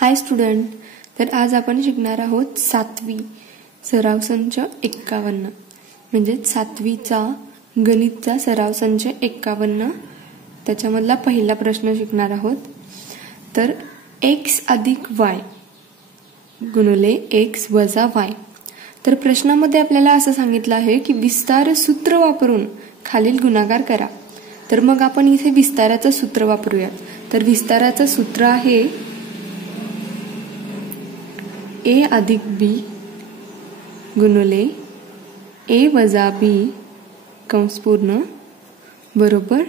हाय student, तर आज आपण शिकणार आहोत 7वी सराव संच 51 म्हणजे 7वीचा गणितचा सराव संच 51 त्याच्यामधला पहिला प्रश्न शिकणार आहोत। तर x अधिक y गुणिले x वजा y। तर प्रश्नामध्ये आपल्याला असं सांगितलं आहे की विस्तार सूत्र वापरून खालील गुणाकार करा। तर मग आपण इथे विस्ताराचं सूत्र वापरूया। तर विस्ताराचं सूत्र आहे a अधिक b गुणिले a वजा b कंस पूर्ण बरोबर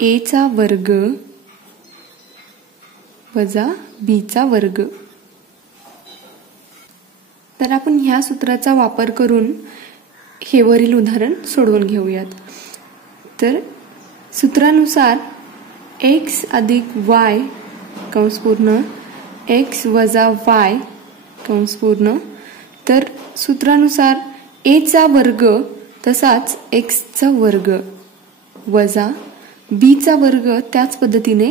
a चा वर्ग वजा b चा वर्ग। तर आपण ह्या सूत्राचा वापर करून हे वरील उदाहरण सोडवून घेऊयात। तर सूत्रानुसार x अधिक y कंस पूर्ण x वजा y कंस पूर्ण। तर सूत्रानुसार a चा वर्ग तसाच x चा वर्ग वजा b चा वर्ग त्याच पद्धतीने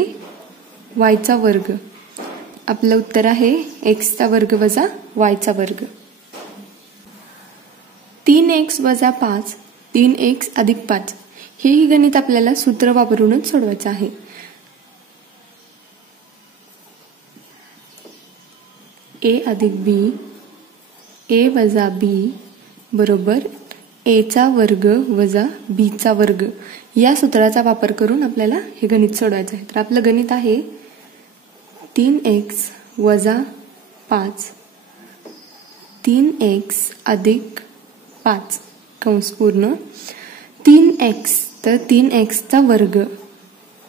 y चा वर्ग। आपलं उत्तर आहे x चा वर्ग वजा y चा वर्ग। 3x वजा 5 3x अधिक 5 हेही गणित आपल्याला सूत्र वापरूनच सोडवायचं आहे। a अधिक b a वजा b बरोबर a चा वर्ग वजा b चा वर्ग या सूत्राचा वापर करून आपल्याला हे गणित सोडवायचं आहे। तर आपलं गणित आहे 3x वजा 5 3x अधिक 5 कंस पूर्ण 3x तर 3x चा वर्ग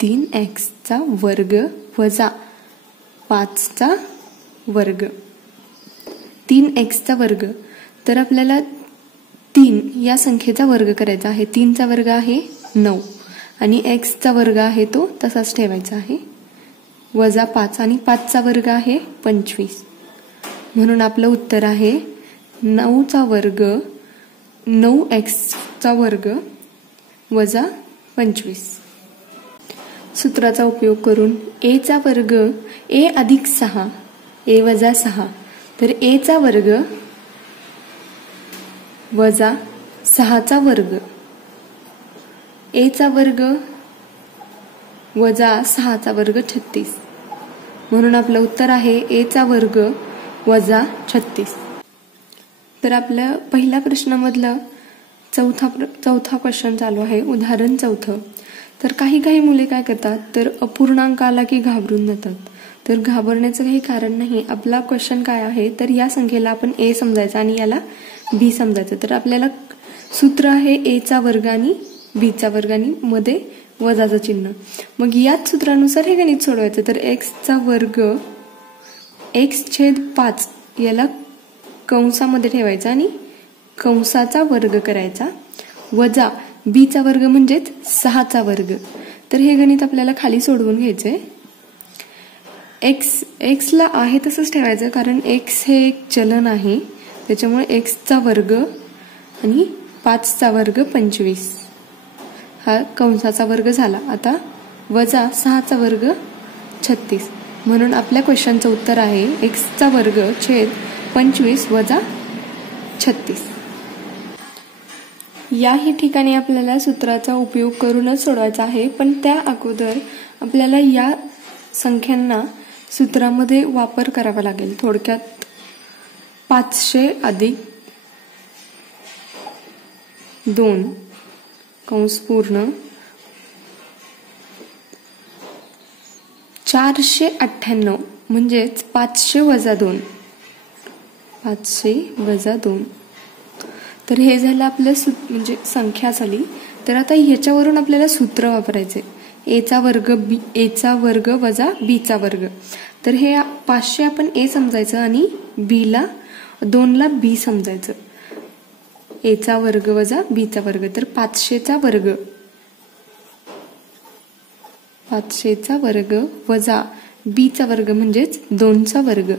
3x चा वर्ग वजा 5 चा वर्ग 3x चा वर्ग। तर आपल्याला 3 या संख्येचा वर्ग करायचा आहे। 3 चा वर्ग आहे 9 आणि x चा वर्ग आहे तो तसाच ठेवायचा आहे वजा 5 आणि 5 चा वर्ग आहे 25। म्हणून आपलं उत्तर आहे 9 चा वर्ग 9x चा वर्ग वजा 25। सूत्राचा उपयोग करून a चा वर्ग a अधिक 6 a वजा 6 तर a चा वर्ग वजा 6 चा वर्ग a चा वर्ग वजा 6 चा वर्ग 36। म्हणून आपलं उत्तर आहे a चा वर्ग वजा 36। तर आपल्या पहिल्या प्रश्नामधला चौथा क्वेश्चन चालू आहे, उदाहरण चौथं। तर काही मुले काय करतात तर अपूर्णांक आला की घाबरून जातात। तर घाबरण्याचं काही कारण नाही। आपला क्वेश्चन काय आहे तर या संख्येला आपण a समजायचं आणि याला b समजायचं। तर आपल्याला सूत्र आहे a चा वर्ग आणि b चा वर्ग आणि मध्ये वजाचं चिन्ह। मग याच सूत्रानुसार हे गणित सोडवायचं। तर x चा वर्ग x छेद 5 याला कंसामध्ये ठेवायचा आणि कंसाचा वर्ग करायचा वजा b चा वर्ग म्हणजेच 6 चा वर्ग। तर हे गणित आपल्याला खाली सोडवून घ्यायचंय। x ला आहे तसंच ठेवायचं कारण x हे एक चलन आहे, त्याच्यामुळे x चा वर्ग आणि 5 चा वर्ग 25 हा कंसाचा वर्ग झाला। आता वजा 6 चा वर्ग 36। म्हणून आपल्या क्वेश्चनचं उत्तर आहे x चा वर्ग छेद 25 वजा 36। याही ठिकाणी आपल्याला सूत्राचा उपयोग करूनच सोडवायचा आहे, पण त्या अगोदर आपल्याला या संख्यांना सूत्रामध्ये वापर करावा लागेल। थोडक्यात 500 अधिक 2 कंस पूर्ण 498 म्हणजेच 500 वजा 2 500 वजा 2। तर हे झालं आपलं म्हणजे संख्या झाली। तर आता ह्याच्यावरून आपल्याला सूत्र वापरायचे a चा वर्ग वजा b चा वर्ग। तर हे 500 आपण a समजायचं आणि 2 ला b समजायचं। a चा वर्ग वजा b चा वर्ग तर 500 चा वर्ग वजा b चा वर्ग म्हणजेच 2 चा वर्ग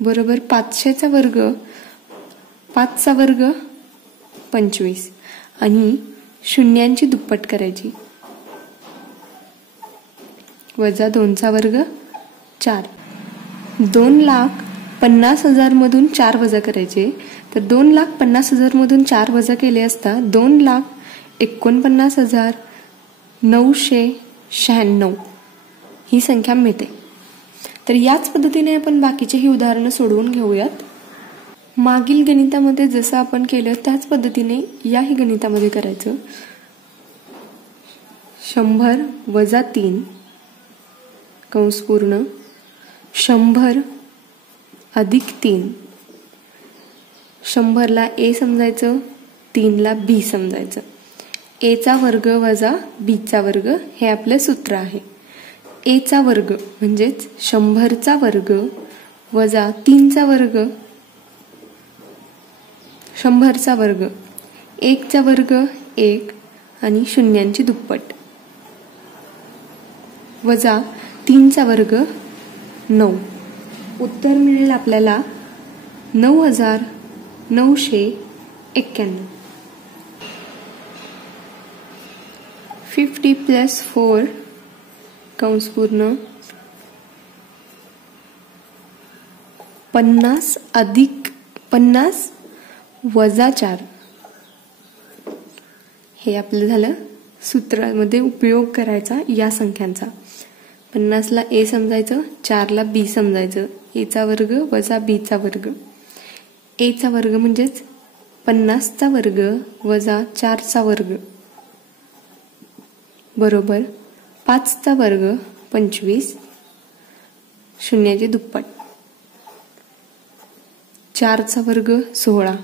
बरोबर 500 चा वर्ग 5 चा वर्ग 25 आणि शून्यांची दुप्पट करायची वजा 2 चा वर्ग 4. 2,50,000 मधून 4 वजा करायचे, तर 2,50,000 मधून 4 वजा केले असता 2,49,996 ही संख्या मिळते. तर याच पद्धतीने आपण बाकीचेही उदाहरणं सोडवून घेऊयात. मागील गणितामध्ये जसं आपण केलं त्याच पद्धतीने याही गणितामध्ये करायचं. 100 वजा 3 कंस पूर्ण 100 अधिक 3. 100 ला ए समजायचं, 3 ला बी समजायचं. ए चा वर्ग वजा बी चा वर्ग हे आपलं सूत्र आहे. ए चा वर्ग म्हणजेच 100 चा वर्ग वजा 3 चा वर्ग 100 चा वर्ग, 1 चा वर्ग 1 आणि शून्यांची दुप्पट वजा 3 चा वर्ग 9. उत्तर मिळेल आपल्याला 9,991. 50 + 4 कंस पूर्ण 50 अधिक 50 वजा 4 हे आपलं झालं सूत्रामध्ये उपयोग करायचा या संख्यांचा. 50 ला ए समजायचं, 4 ला बी समजायचं. ए चा वर्ग वजा बी चा वर्ग. ए चा वर्ग म्हणजेच 50 चा वर्ग वजा 4 चा वर्ग बरोबर 5 चा वर्ग 25 शून्याची दुप्पट. 4 चा वर्ग 16.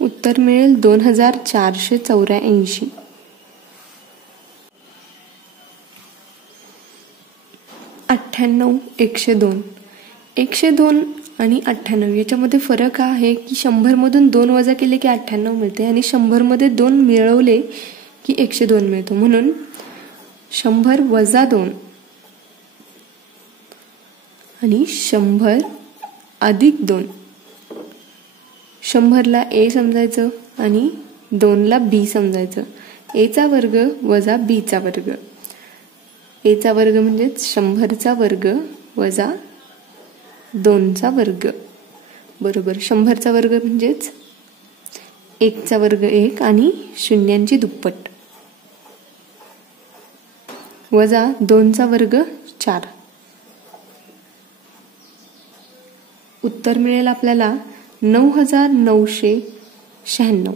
उत्तर मिळेल 2,484. 98, 102. 102 आणि 98 याच्यामध्ये फरक आहे की 100 मधून 2 वजा केले की 98 मिळते आणि 100 मध्ये 2 मिळवले की 102 मिळतो. म्हणून 100 वजा 2 आणि 100 अधिक 2. 100 ला ए समजायचं आणि 2 ला बी समजायचं. ए चा वर्ग वजा बी चा वर्ग. ए चा वर्ग म्हणजेच 100 चा वर्ग वजा 2 चा वर्ग बरोबर 100 चा वर्ग म्हणजेच 1 चा वर्ग 1 आणि शून्यांची दुप्पट वजा 2 चा वर्ग 4. उत्तर मिळेल आपल्याला 9,996.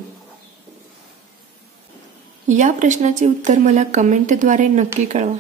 या प्रश्नाचे उत्तर मला कमेंटद्वारे नक्की कळवा.